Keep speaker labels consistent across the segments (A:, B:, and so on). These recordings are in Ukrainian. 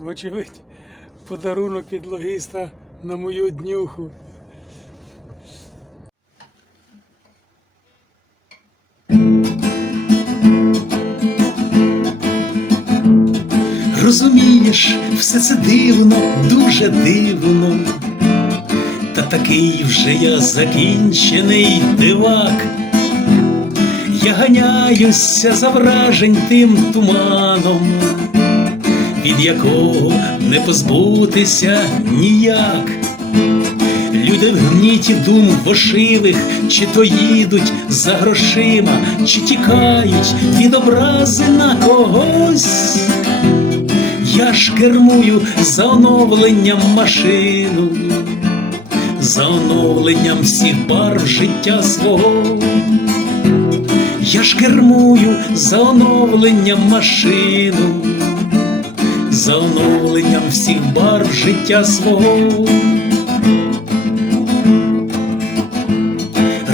A: Вочевидь, подарунок від логіста на мою днюху.
B: Розумієш, все це дивно, дуже дивно. Та такий вже я закінчений дивак. Я ганяюся за вражень тим туманом, від якого не позбутися ніяк. Люди в гніті дум вошивих, чи то їдуть за грошима, чи тікають від образи на когось. Я ж кермую за оновленням машину, за оновленням всіх барв життя свого. Я ж кермую за оновленням машину, за оновленням всіх барв життя свого.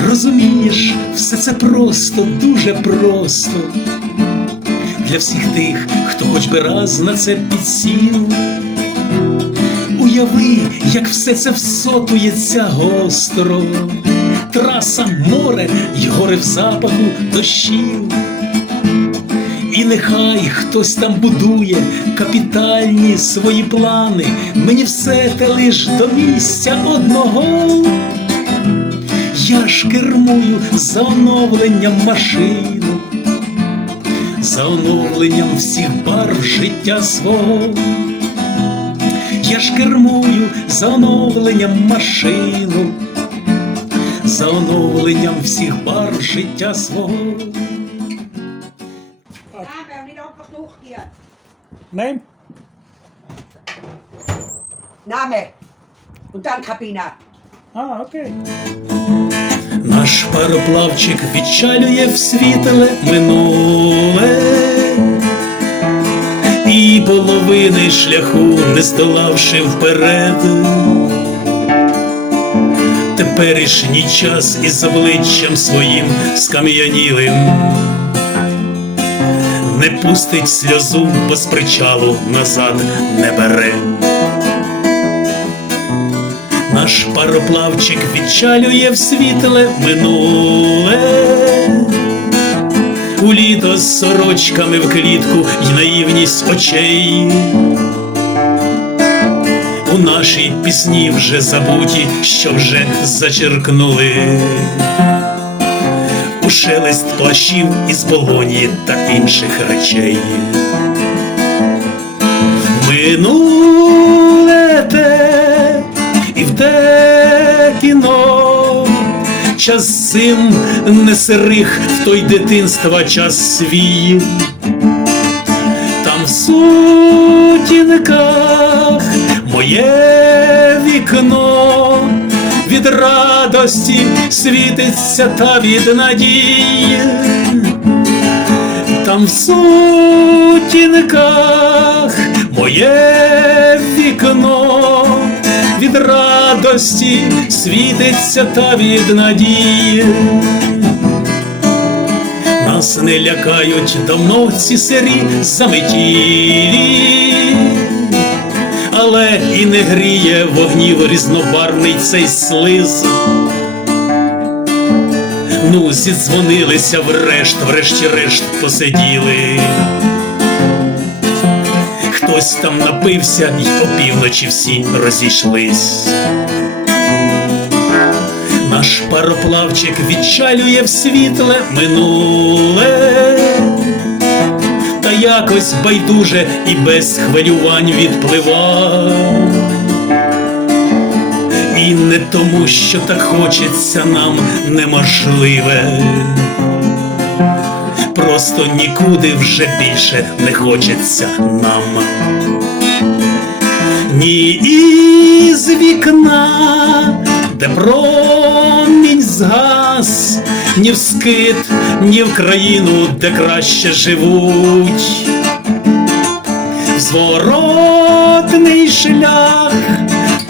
B: Розумієш, все це просто, дуже просто для всіх тих, хто хоч би раз на це підсів. Уяви, як все це всотується гостро, траса, море й гори в запаху дощів. І нехай хтось там будує капітальні свої плани, мені все те лиш до місця одного. Я ж кермую за оновленням машину, за оновленням всіх барв життя свого. Я ж кермую за оновленням машину, за оновленням всіх барв життя свого.
C: Genoeg hier.
A: Name?
C: Name. Und dann Kabine.
A: А, окей.
B: Наш пароплавчик відчалює в світле минуле, і половини шляху не здолавши вперед. Теперішній час із обличчям своїм скам'янілим не пустить сльозу, бо з причалу назад не бере. Наш пароплавчик відчалює в світле минуле. У літо з сорочками в клітку й наївність очей. У нашій пісні вже забуті, що вже зачеркнули. У шелест плащів із болоні та інших речей. Минуле те і в те кіно. Час цим не сирих в той дитинства час свій. Там в сутінках моє вікно від радості світиться та від надії. Там в сутінках моє вікно від радості світиться та від надії. Нас не лякають давно ці сирі заметілі, але і не гріє вогнів різнобарвний цей слиз. Ну, зідзвонилися врешт, врешті-решт посиділи. Хтось там напився, й опівночі всі розійшлись. Наш пароплавчик відчалює в світле минуле, якось байдуже і без хвилювань відплива. І не тому, що так хочеться нам неможливе. Просто нікуди вже більше не хочеться нам. Ні із вікна, де промінь згас, ні в скит, ні в країну, де краще живуть. Зворотний шлях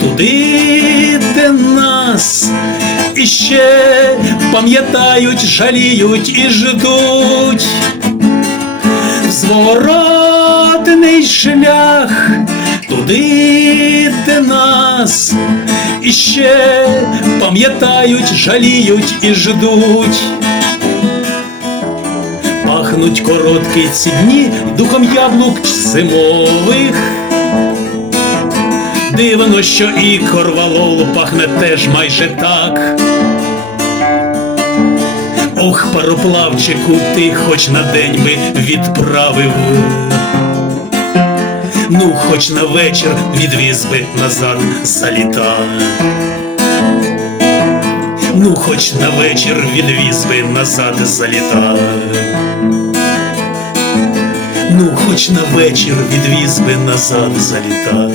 B: туди, де нас іще пам'ятають, жаліють і ждуть. Зворотний шлях туди, де нас іще пам'ятають, жаліють і ждуть. Пахнуть короткі ці дні духом яблук зимових. Дивно, що і корвалол пахне теж майже так. Ох, пароплавчику, ти хоч на день би відправив. Ну, хоч на вечір відвіз би назад заліта. Ну, хоч на вечір відвіз би назад заліта. Ну, хоч на вечір відвіз би назад за літа.